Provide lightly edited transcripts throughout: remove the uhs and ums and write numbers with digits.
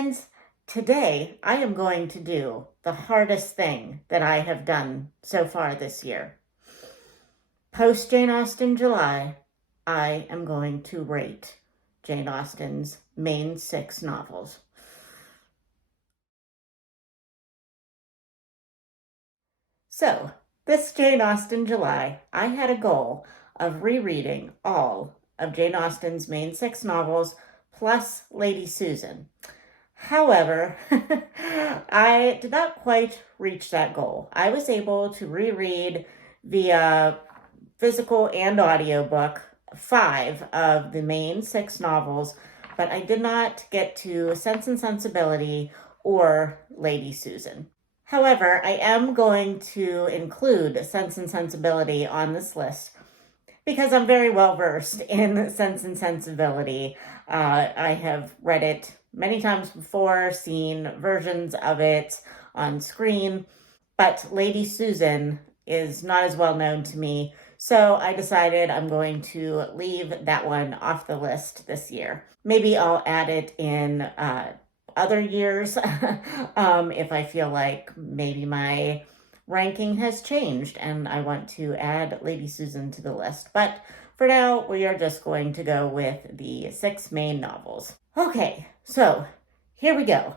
friends, today I am going to do the hardest thing that I have done so far this year. Post Jane Austen July, I am going to rate Jane Austen's main 6 novels. So, this Jane Austen July, I had a goal of rereading all of Jane Austen's main 6 novels plus Lady Susan. However, I did not quite reach that goal. I was able to reread via physical and audiobook 5 of the main 6 novels, but I did not get to Sense and Sensibility or Lady Susan. However, I am going to include Sense and Sensibility on this list because I'm very well versed in Sense and Sensibility. I have read it many times before, seen versions of it on screen, but Lady Susan is not as well known to me, so I decided I'm going to leave that one off the list this year. Maybe I'll add it in other years if I feel like maybe my ranking has changed and I want to add Lady Susan to the list. But for now, we are just going to go with the 6 main novels. Okay, so here we go.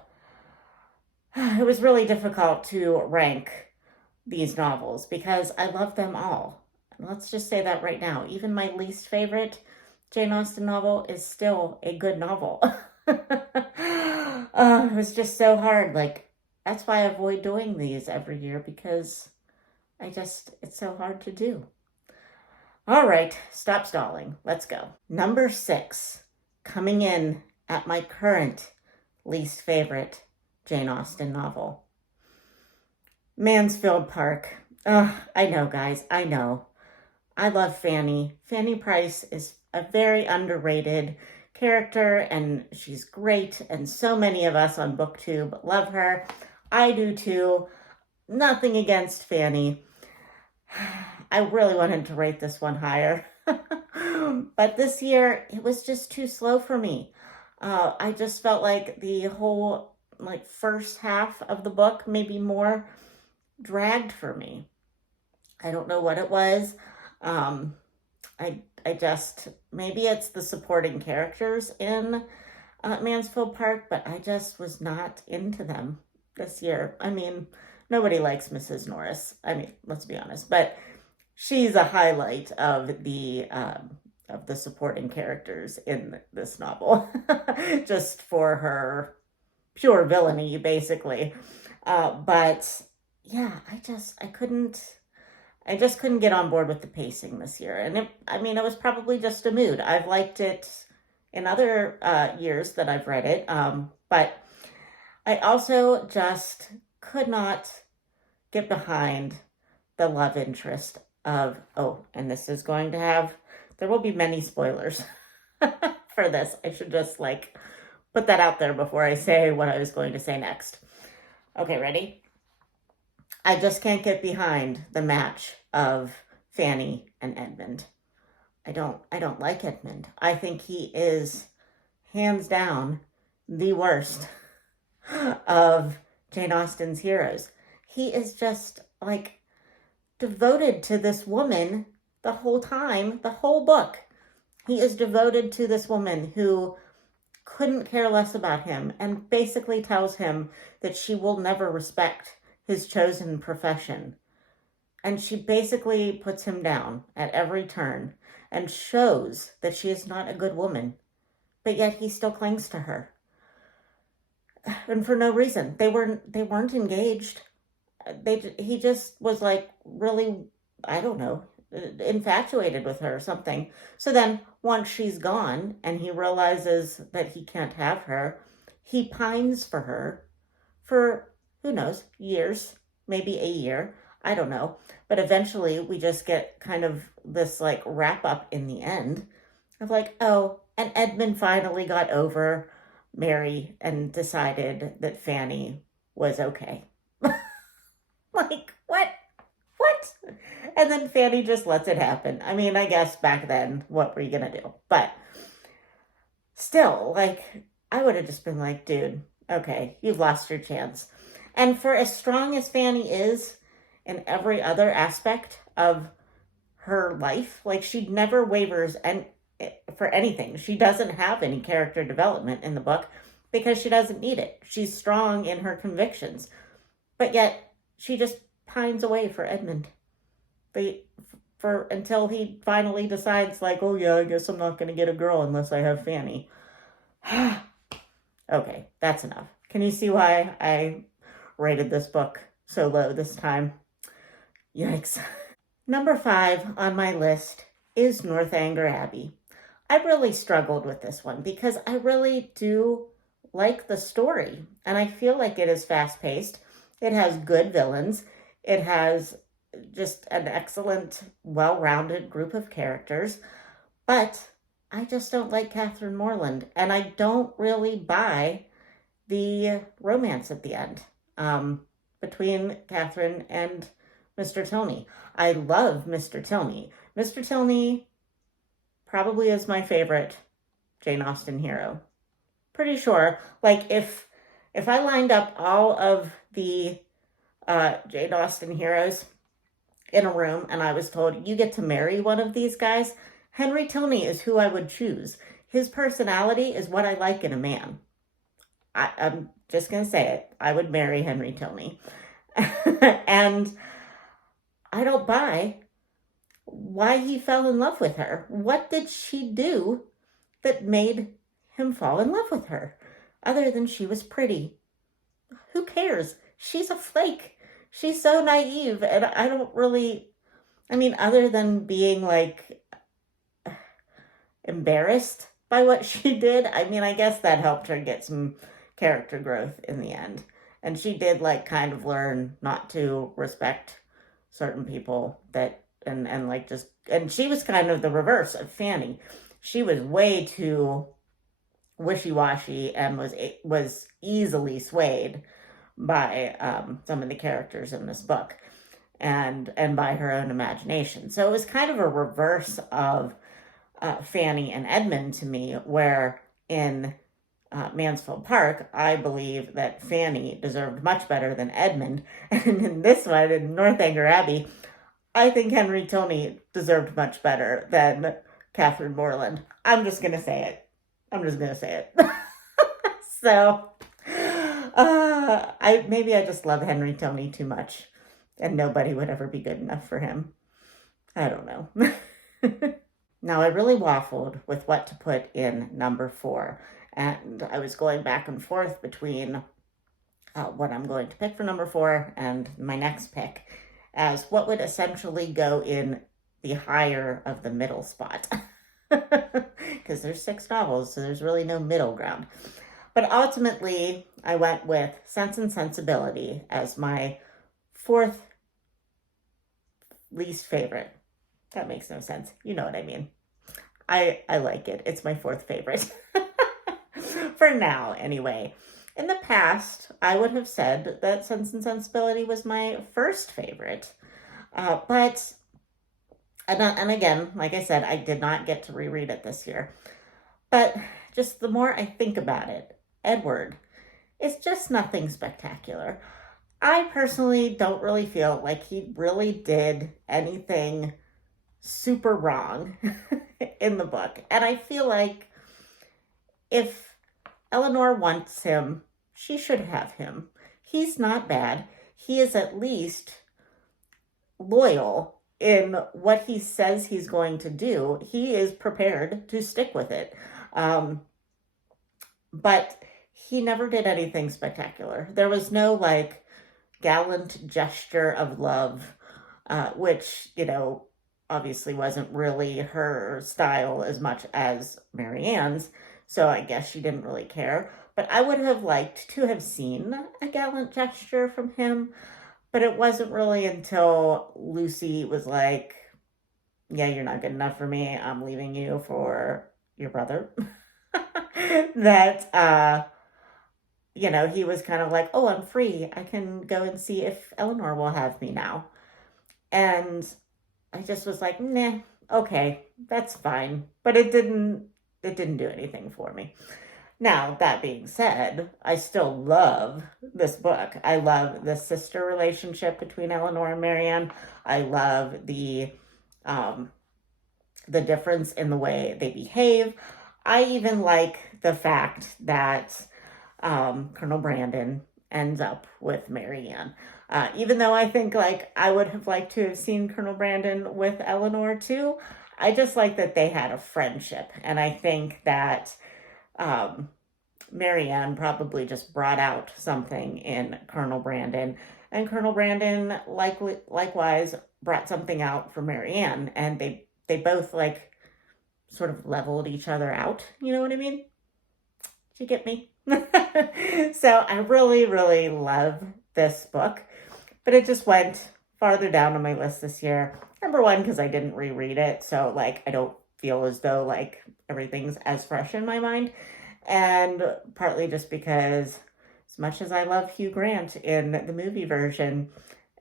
It was really difficult to rank these novels because I love them all. Let's just say that right now. Even my least favorite Jane Austen novel is still a good novel. It was just so hard. That's why I avoid doing these every year, because it's so hard to do. All right, stop stalling. Let's go. Number 6, coming in at my current least favorite Jane Austen novel. Mansfield Park. I know, guys, I know. I love Fanny. Fanny Price is a very underrated character, and she's great, and so many of us on BookTube love her. I do too. Nothing against Fanny. I really wanted to rate this one higher. But this year, it was just too slow for me. I just felt like the whole first half of the book, maybe more, dragged for me. I don't know what it was. I just, maybe it's the supporting characters in Mansfield Park, but I just was not into them this year. I mean, nobody likes Mrs. Norris. I mean, let's be honest, but she's a highlight of the supporting characters in this novel, just for her pure villainy, basically. But yeah, I just couldn't get on board with the pacing this year. And it was probably just a mood. I've liked it in other years that I've read it. But I also just could not get behind the love interest of, and this is going to have, there will be many spoilers for this. I should just put that out there before I say what I was going to say next. Okay, ready? I just can't get behind the match of Fanny and Edmund. I don't like Edmund. I think he is hands down the worst of Jane Austen's heroes. He is just devoted to this woman the whole time, the whole book. He is devoted to this woman who couldn't care less about him and basically tells him that she will never respect his chosen profession. And she basically puts him down at every turn and shows that she is not a good woman, but yet he still clings to her. And for no reason. They weren't engaged. He just was really, I don't know, infatuated with her or something. So then once she's gone and he realizes that he can't have her, he pines for her for, who knows, years, maybe a year, I don't know. But eventually we just get kind of this wrap up in the end of and Edmund finally got over Mary and decided that Fanny was okay. What? And then Fanny just lets it happen. I mean, I guess back then, what were you gonna do? But still, I would have just been dude, Okay, you've lost your chance. And for as strong as Fanny is in every other aspect of her life, like she never wavers and for anything. She doesn't have any character development in the book because she doesn't need it. She's strong in her convictions, but yet she just pines away for Edmund. They for until he finally decides, like, oh yeah, I guess I'm not going to get a girl unless I have Fanny. Okay, that's enough. Can you see why I rated this book so low this time? Yikes. Number 5 on my list is Northanger Abbey. I really struggled with this one because I really do like the story, and I feel like it is fast paced. It has good villains. It has just an excellent, well rounded group of characters, but I just don't like Catherine Morland, and I don't really buy the romance at the end between Catherine and Mr. Tilney. I love Mr. Tilney. Mr. Tilney probably is my favorite Jane Austen hero. Pretty sure, like if I lined up all of the Jane Austen heroes in a room and I was told you get to marry one of these guys, Henry Tilney is who I would choose. His personality is what I like in a man. I'm just going to say it. I would marry Henry Tilney. And I don't buy why he fell in love with her. What did she do that made him fall in love with her? Other than she was pretty. Who cares? She's a flake. She's so naive. And I don't really, I mean, other than being like embarrassed by what she did, I mean, I guess that helped her get some character growth in the end. And she did like kind of learn not to respect certain people that and like just and she was kind of the reverse of Fanny. She was way too wishy-washy and was easily swayed by some of the characters in this book and by her own imagination. So it was kind of a reverse of Fanny and Edmund to me, where in Mansfield Park, I believe that Fanny deserved much better than Edmund. And in this one, in Northanger Abbey, I think Henry Tilney deserved much better than Catherine Morland. I'm just going to say it. So, I just love Henry Tilney too much, and nobody would ever be good enough for him. I don't know. Now, I really waffled with what to put in number 4. And I was going back and forth between what I'm going to pick for number 4 and my next pick as what would essentially go in the higher of the middle spot. Because there's 6 novels, so there's really no middle ground. But ultimately, I went with Sense and Sensibility as my 4th least favorite. That makes no sense. You know what I mean. I like it. It's my 4th favorite. For now, anyway. In the past, I would have said that Sense and Sensibility was my 1st favorite. But again, like I said, I did not get to reread it this year. But just the more I think about it, Edward is just nothing spectacular. I personally don't really feel like he really did anything super wrong in the book. And I feel like if Eleanor wants him, she should have him. He's not bad. He is at least loyal in what he says he's going to do. He is prepared to stick with it. But he never did anything spectacular. There was no like gallant gesture of love, which, obviously wasn't really her style as much as Marianne's. So I guess she didn't really care. But I would have liked to have seen a gallant gesture from him. But it wasn't really until Lucy was like, yeah, you're not good enough for me. I'm leaving you for your brother. That, he was kind of like, oh, I'm free. I can go and see if Eleanor will have me now. And I just was like, nah, okay, that's fine. But it didn't do anything for me. Now, that being said, I still love this book. I love the sister relationship between Eleanor and Marianne. I love um, the difference in the way they behave. I even like the fact that Colonel Brandon ends up with Marianne. Even though I think like I would have liked to have seen Colonel Brandon with Eleanor too, I just like that they had a friendship. And I think that um, Marianne probably just brought out something in Colonel Brandon. And Colonel Brandon likewise brought something out for Marianne. And they both like sort of leveled each other out. You know what I mean? Did you get me? So I really, really love this book, but it just went farther down on my list this year. Number one, because I didn't reread it, so like I don't feel as though like everything's as fresh in my mind, and partly just because as much as I love Hugh Grant in the movie version,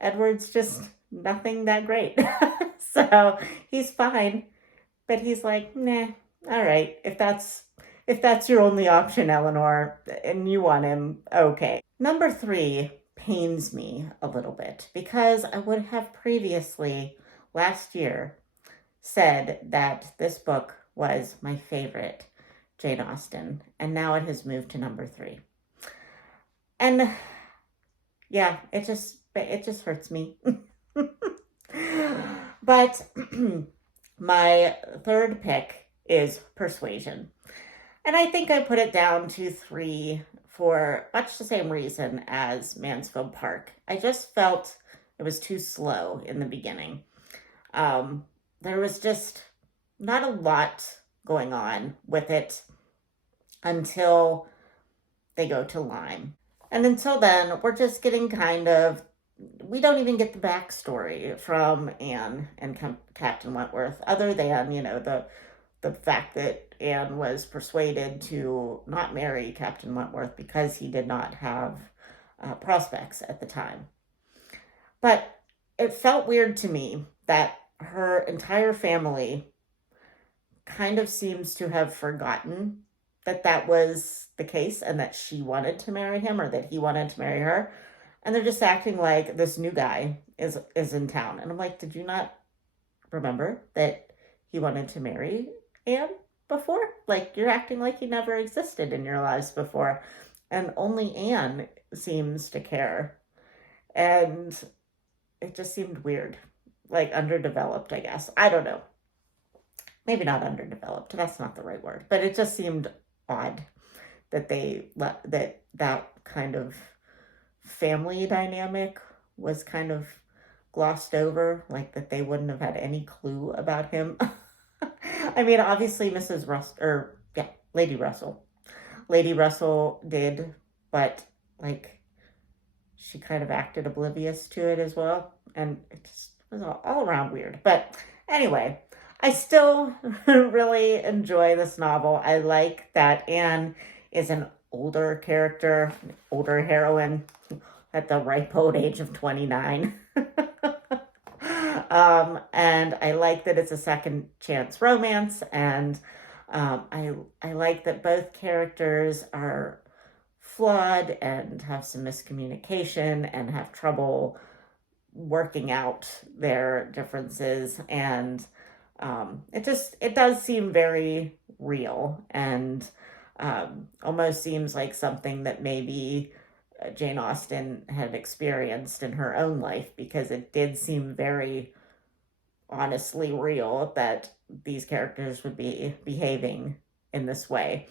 Edward's just nothing that great. So he's fine, but he's like, nah, all right, if that's your only option, Eleanor, and you want him, okay. Number 3 pains me a little bit because I would have previously, last year, said that this book was my favorite Jane Austen, and now it has moved to number 3. And yeah, it just hurts me. But my third pick is Persuasion. And I think I put it down to 3 for much the same reason as Mansfield Park. I just felt it was too slow in the beginning. There was just not a lot going on with it until they go to Lyme. And until then, we're just getting we don't even get the backstory from Anne and Captain Wentworth, other than, the fact that Anne was persuaded to not marry Captain Wentworth because he did not have prospects at the time. But it felt weird to me that her entire family kind of seems to have forgotten that that was the case and that she wanted to marry him or that he wanted to marry her. And they're just acting like this new guy is in town. And I'm like, did you not remember that he wanted to marry Anne before? Like, you're acting like he never existed in your lives before. And only Anne seems to care. And it just seemed weird. Like, underdeveloped, I guess. I don't know. Maybe not underdeveloped. That's not the right word. But it just seemed odd that that kind of family dynamic was kind of glossed over, like that they wouldn't have had any clue about him. I mean, obviously Lady Russell. Lady Russell did, but like she kind of acted oblivious to it as well. And it just was all around weird. But anyway, I still really enjoy this novel. I like that Anne is an older character, older heroine at the ripe old age of 29. And I like that it's a second chance romance, and I like that both characters are flawed and have some miscommunication and have trouble working out their differences, and it does seem very real and almost seems like something that maybe Jane Austen had experienced in her own life, because it did seem very honestly real that these characters would be behaving in this way.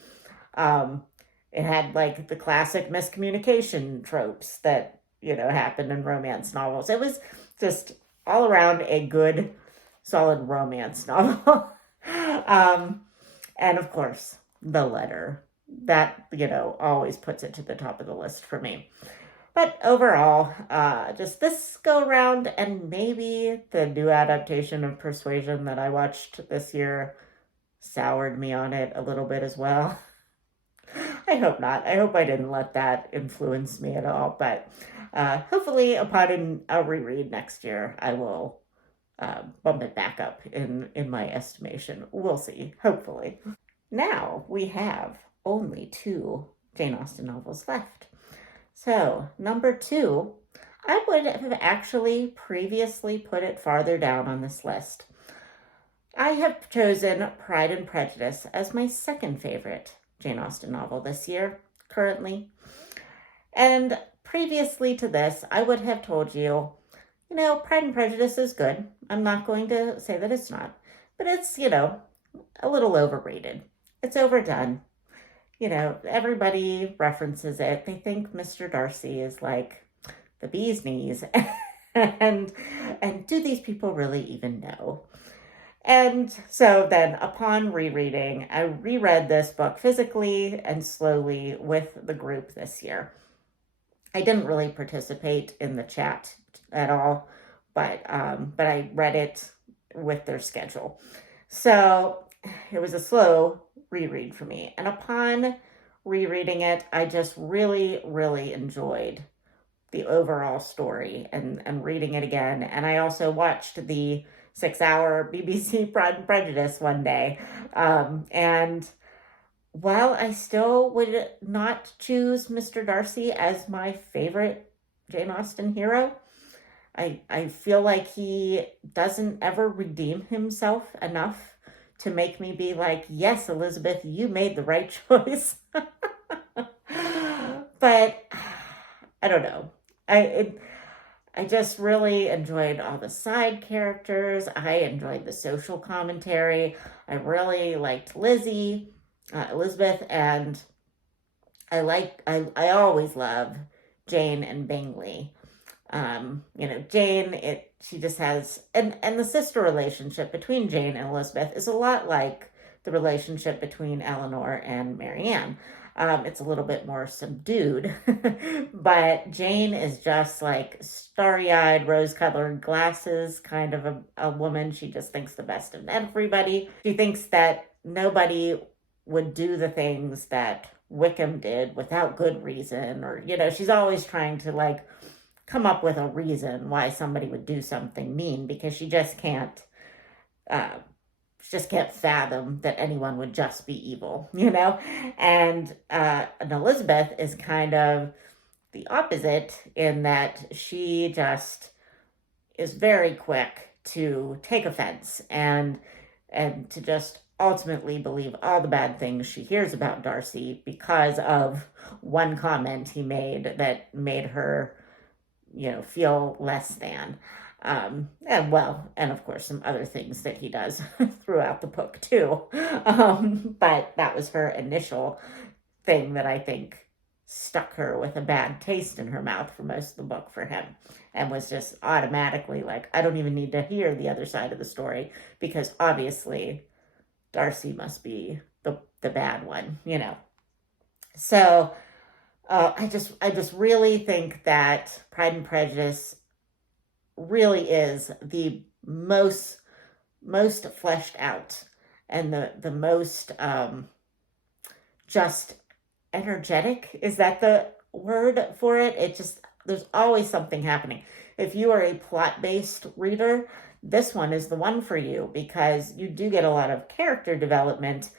It had like the classic miscommunication tropes that, happen in romance novels. It was just all around a good, solid romance novel. And of course, the letter. That, always puts it to the top of the list for me. But overall, just this go around, and maybe the new adaptation of Persuasion that I watched this year soured me on it a little bit as well. I hope not. I hope I didn't let that influence me at all. But hopefully, upon a reread next year, I will bump it back up in my estimation. We'll see. Hopefully. Now we have only 2 Jane Austen novels left. So, number 2, I would have actually previously put it farther down on this list. I have chosen Pride and Prejudice as my second favorite Jane Austen novel this year, currently. And previously to this, I would have told you, Pride and Prejudice is good. I'm not going to say that it's not, but it's, a little overrated. It's overdone. Everybody references it. They think Mr. Darcy is like the bee's knees. and do these people really even know? And so then upon rereading, I reread this book physically and slowly with the group this year. I didn't really participate in the chat at all, but I read it with their schedule. So it was a slow reread for me. And upon rereading it, I just really, really enjoyed the overall story and reading it again. And I also watched the 6-hour BBC Pride and Prejudice one day. And while I still would not choose Mr. Darcy as my favorite Jane Austen hero, I feel like he doesn't ever redeem himself enough to make me be like, yes, Elizabeth, you made the right choice. But I don't know. I just really enjoyed all the side characters. I enjoyed the social commentary. I really liked Elizabeth, and I always love Jane and Bingley. Jane, she just has, and the sister relationship between Jane and Elizabeth is a lot like the relationship between Eleanor and Marianne. It's a little bit more subdued, but Jane is just like starry-eyed, rose-colored glasses kind of a woman. She just thinks the best of everybody. She thinks that nobody would do the things that Wickham did without good reason, or, she's always trying to come up with a reason why somebody would do something mean, because she just can't fathom that anyone would just be evil, and Elizabeth is kind of the opposite in that she just is very quick to take offense and to just ultimately believe all the bad things she hears about Darcy because of one comment he made that made her feel less than. And of course, some other things that he does throughout the book too. But that was her initial thing that I think stuck her with a bad taste in her mouth for most of the book for him, and was just automatically like, I don't even need to hear the other side of the story, because obviously Darcy must be the bad one, So I just really think that Pride and Prejudice really is the most fleshed out and the most just energetic. Is that the word for it? It just, there's always something happening. If you are a plot-based reader, this one is the one for you, because you do get a lot of character development,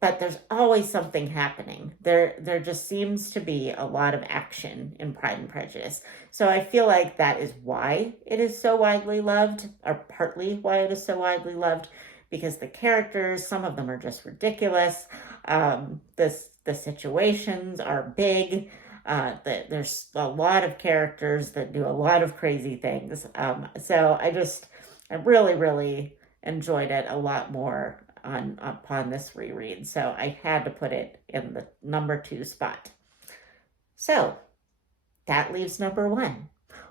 but there's always something happening. There just seems to be a lot of action in Pride and Prejudice. So I feel like that is why it is so widely loved, or partly why it is so widely loved, because the characters, some of them are just ridiculous. The situations are big. There's a lot of characters that do a lot of crazy things. So I really, really enjoyed it a lot more upon this reread. So I had to put it in the number 2 spot. So that leaves number 1.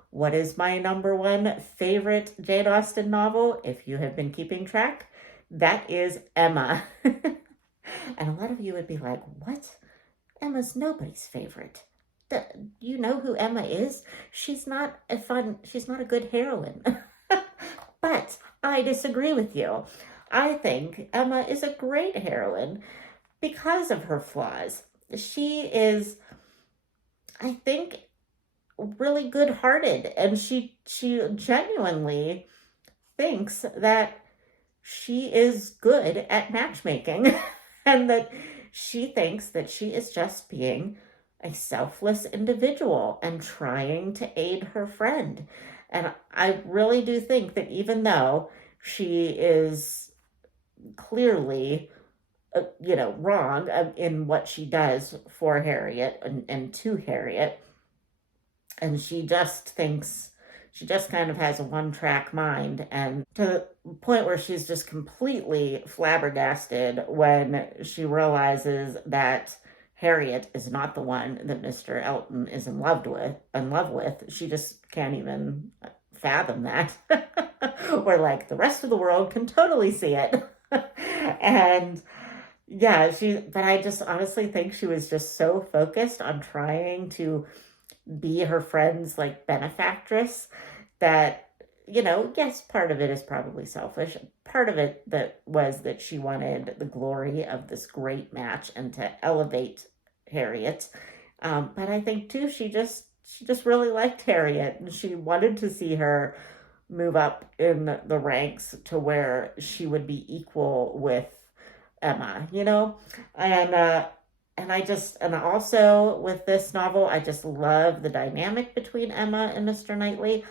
What is my number 1 favorite Jane Austen novel? If you have been keeping track, that is Emma. And a lot of you would be like, what? Emma's nobody's favorite. You know who Emma is? She's not a good heroine. But I disagree with you. I think Emma is a great heroine because of her flaws. She is, I think, really good-hearted, and she genuinely thinks that she is good at matchmaking and that She thinks that she is just being a selfless individual and trying to aid her friend. And I really do think that even though she is clearly, wrong in what she does for Harriet and to Harriet, and she just kind of has a one-track mind, and to the point where she's just completely flabbergasted when she realizes that Harriet is not the one that Mr. Elton is in love with. She just can't even fathom that. Where like the rest of the world can totally see it. And yeah, but I just honestly think she was just so focused on trying to be her friend's like benefactress that, yes, part of it is probably selfish. Part of it that was that she wanted the glory of this great match and to elevate Harriet. But I think too she just really liked Harriet, and she wanted to see her move up in the ranks to where she would be equal with Emma. And also with this novel, I just love the dynamic between Emma and Mr. Knightley.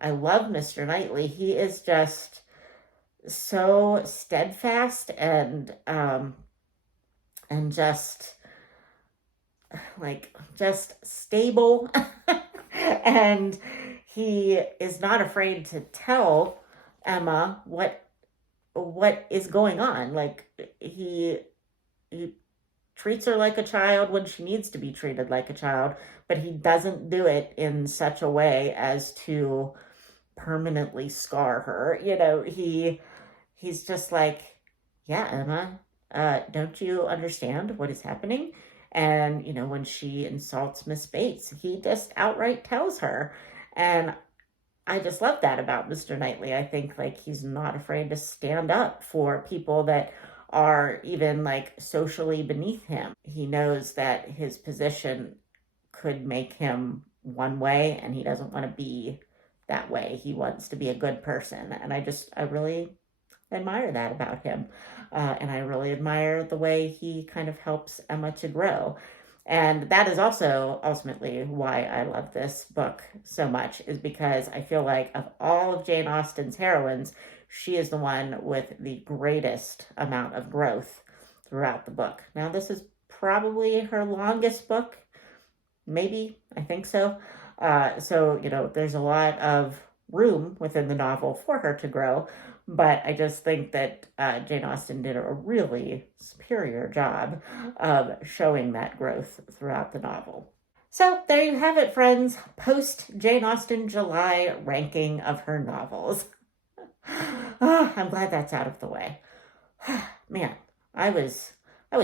I love Mr. Knightley. He is just so steadfast and just stable. And he is not afraid to tell Emma what is going on. Like he treats her like a child when she needs to be treated like a child, but he doesn't do it in such a way as to permanently scar her. He's just like, yeah, Emma, don't you understand what is happening? And, when she insults Miss Bates, he just outright tells her. And I just love that about Mr. Knightley. I think like he's not afraid to stand up for people that are even like socially beneath him. He knows that his position could make him one way, and he doesn't want to be that way. He wants to be a good person. And I really admire that about him. And I really admire the way he kind of helps Emma to grow. And that is also ultimately why I love this book so much, is because I feel like of all of Jane Austen's heroines, she is the one with the greatest amount of growth throughout the book. Now, this is probably her longest book. Maybe, I think so. So, there's a lot of room within the novel for her to grow. But I just think that Jane Austen did a really superior job of showing that growth throughout the novel. So there you have it, friends. Post Jane Austen July ranking of her novels. I'm glad that's out of the way. Man, I was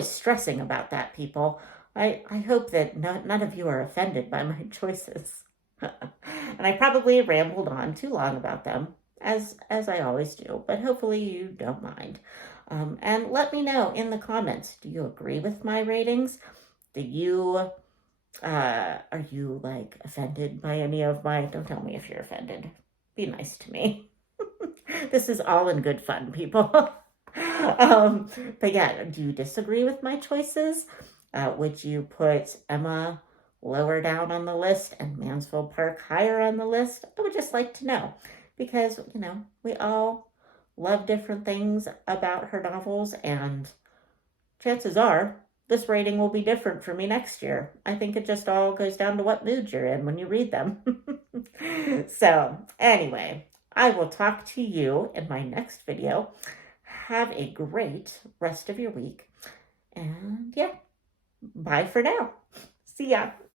stressing about that, people. I hope that none of you are offended by my choices. And I probably rambled on too long about them, as I always do, but hopefully you don't mind. And let me know in the comments, do you agree with my ratings? Are you like offended by any of don't tell me if you're offended. Be nice to me. This is all in good fun, people. But yeah, do you disagree with my choices? Would you put Emma lower down on the list and Mansfield Park higher on the list? I would just like to know, because, we all love different things about her novels, and chances are this rating will be different for me next year. I think it just all goes down to what mood you're in when you read them. So, anyway, I will talk to you in my next video. Have a great rest of your week. And yeah, bye for now. See ya.